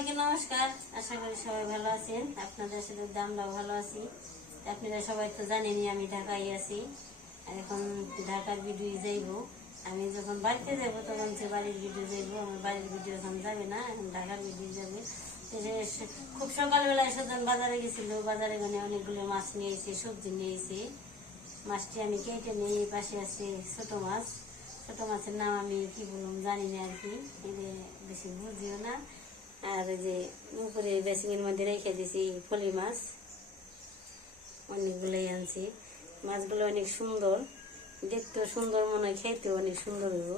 সবাইকে নমস্কার। আশা করি সবাই ভালো আছেন। আপনাদের সাথে আমরাও ভালো আছি। আপনারা সবাই তো জানেনই আমি ঢাকায় আছি। এখন ঢাকার ভিডিও যাইব। আমি যখন বাড়িতে যাব তখন সে বাড়ির ভিডিও যাইব, আমার বাড়ির ভিডিও এখন যাবে না, এখন ঢাকার ভিডিও যাবে। খুব সকালবেলায় সেদিন বাজারে গেছিল। বাজারে মানে অনেকগুলো মাছ নিয়ে এসে সবজি নিয়ে এসে মাছটি আমি কেটে নিয়ে পাশে আছে ছোট মাছ। ছোট মাছের নাম আমি কি বললাম জানি না আর কি। বেশি বুঝিও না। আর যে উপরে বেসিংয়ের মধ্যে রেখে দিয়েছি ফলি মাছ। অনেকগুলোই আনছি। মাছগুলো অনেক সুন্দর। দেখতেও সুন্দর, মনে হয় খেতেও অনেক সুন্দর হইব।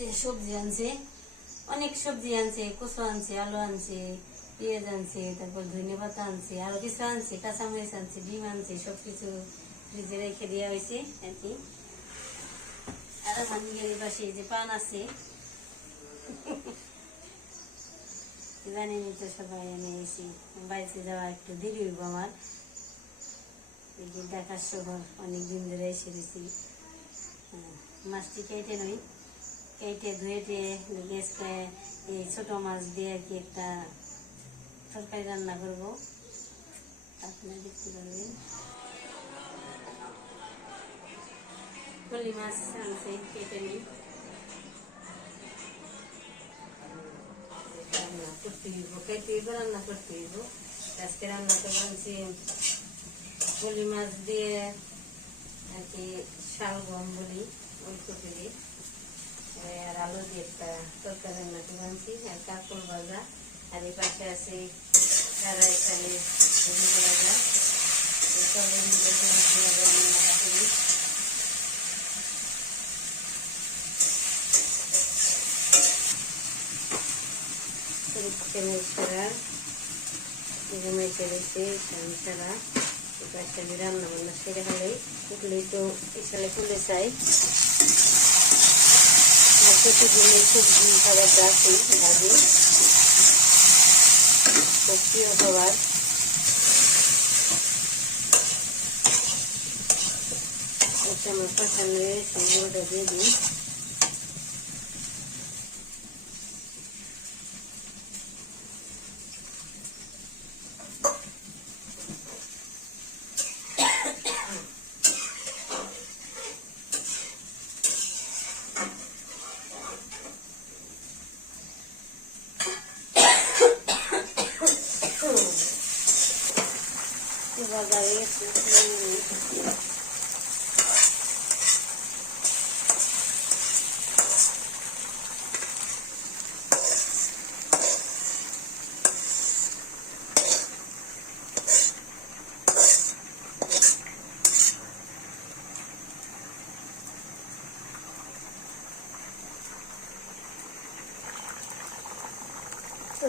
যে সবজি আনছে। অনেক সবজি আনছে, কচু আনছে, আলু আনছে, পেঁয়াজ আনছে, তারপর ধনে পাতা আনছে আরও কিছু আনছে, কাঁচামরিচ আনছে, ডিম আনছে, সবকিছু ফ্রিজে রেখে দেওয়া হয়েছে আর কি। আর গিয়ে পাশে যে পান আছে। জানিনি তো সবাই এনে বাড়িতে যাওয়া একটু দেরি হইব আমার। এই যে দেখার শহর ধরে এসে গেছি। হ্যাঁ, মাছটি কেটে নই। কেটে ধুয়ে টুয়ে গ্যাস করে এই ছোট মাছ দিয়ে আর কি একটা তরকারি রান্না করব। আপনারা দেখতে পারবেন। ফলি মাছ আনছে কেটে নিই দিয়ে আর কি শালগম বলি ওই কপি দিয়ে আর আলু দিয়ে একটা তরকারি রান্না করে আনছি আর কাকল ভাজা আর এই পাশে আছে ভেজে ভাজা সব মিলে রান্না করি চলেছে স্নান ছাড়া পাশে আমি রান্না বান্না সেরে হলেই উঠলেই তো ইসালে খুলে চাই। আর প্রতিদিন এই সবজি খাবারটা আছে, ভাজি খুব প্রিয় খাবার আমার পছন্দ হয়েছে ওটা দিয়ে দিই বাজারে গেছি তো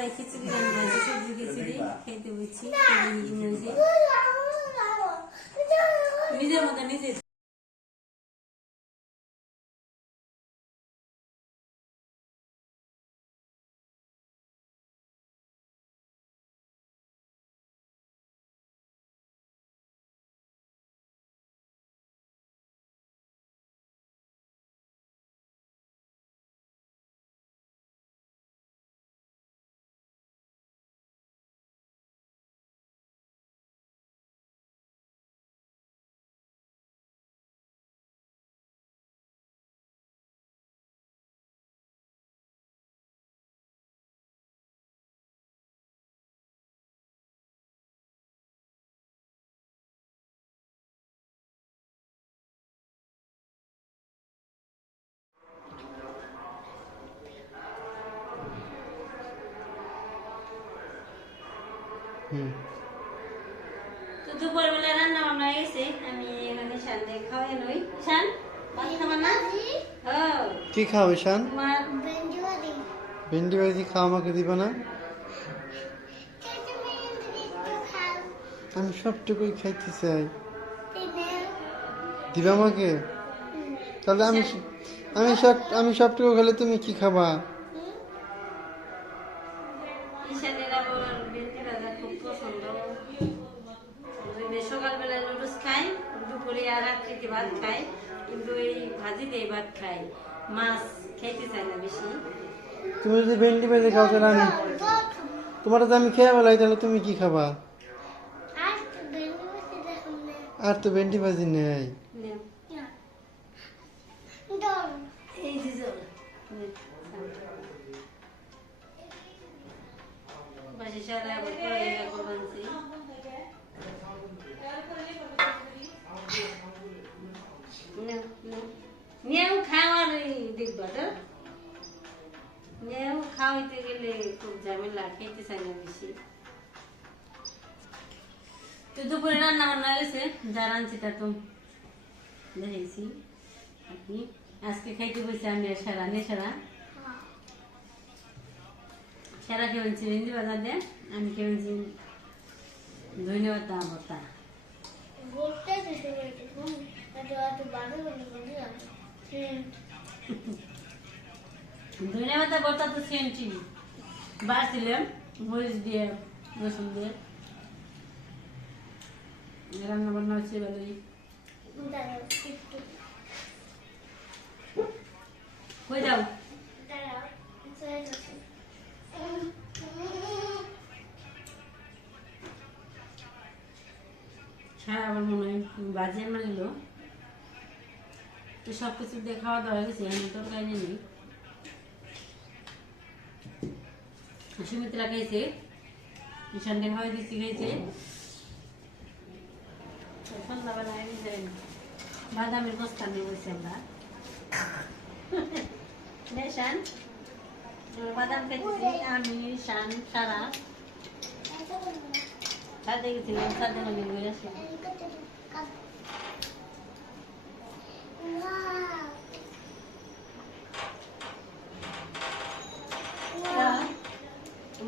হয়েছে সবজি খিচুড়ি খেতে বলছি নিজের মতো নিজে তো দুপুরবেলা রান্না বান্না হয়ে গেছে আমি এখানে খাওয়াই লই। শান ভাত খাবার না। কি ঈশান তোমার ভেন্ডি ভাজি খাওয়া আমাকে দিবা না? আমি সবটুকুই খাইতে চাই। দিবা? আমাকে? তাহলে আমি আমি সব আমি সবটুকু খেলে তুমি কি খাবা? রাত্রিতে ভাত খাই কিন্তু এই ভাজি দিয়ে ভাত খাই। মাছ খাইতে চাই না বেশি। তুমি যদি ভেন্ডি ভাজি খাও তাহলে আমি তোমার তো আমি খেয়ে বেলাই তাহলে তুমি কি খাবা? আর তো ভেন্ডি ভাজি নেই। বাসি সারা করবানছি। নেও খাওয়ার দেখবা তো নেও খাওয়াইতে গেলে তো দুপুরে রান্না বান্না আজকে খাইতে বসে আমি সারা নে সারা খেয়েছি ভেন্দি বাজার দিয়ে আমি খেয়েছি ধন্যবাদ দা ভর্তা ধন্যবাদ ভর্তা তো মরিচ দিয়ে, রসুন দিয়ে। রান্না বান্না হচ্ছে ভালোই যাও। সারা আমার মনে হয় বাজে মারলো তো সব কিছু দিয়ে খাওয়া দাওয়া হয়ে গেছে আমি তরকারি নেই। সুমিত্রা খাইছে ঈশানকে খাওয়াই দিচ্ছি খাইছে। তো সন্ধ্যাবেলা এই যে বাদামের বস্তা নিয়ে বসে আমরা। শান বাদাম খাইছি আমি শান সারা। ছাদে গেছিলাম ছাদে নামে ঘুরে হ্যাঁ,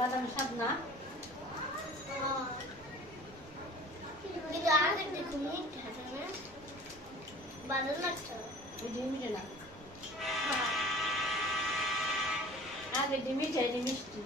বাদাম স্বাদ না বাদল লাগছে ওই ডিমিটে না আগে ডিমিটে মিষ্টি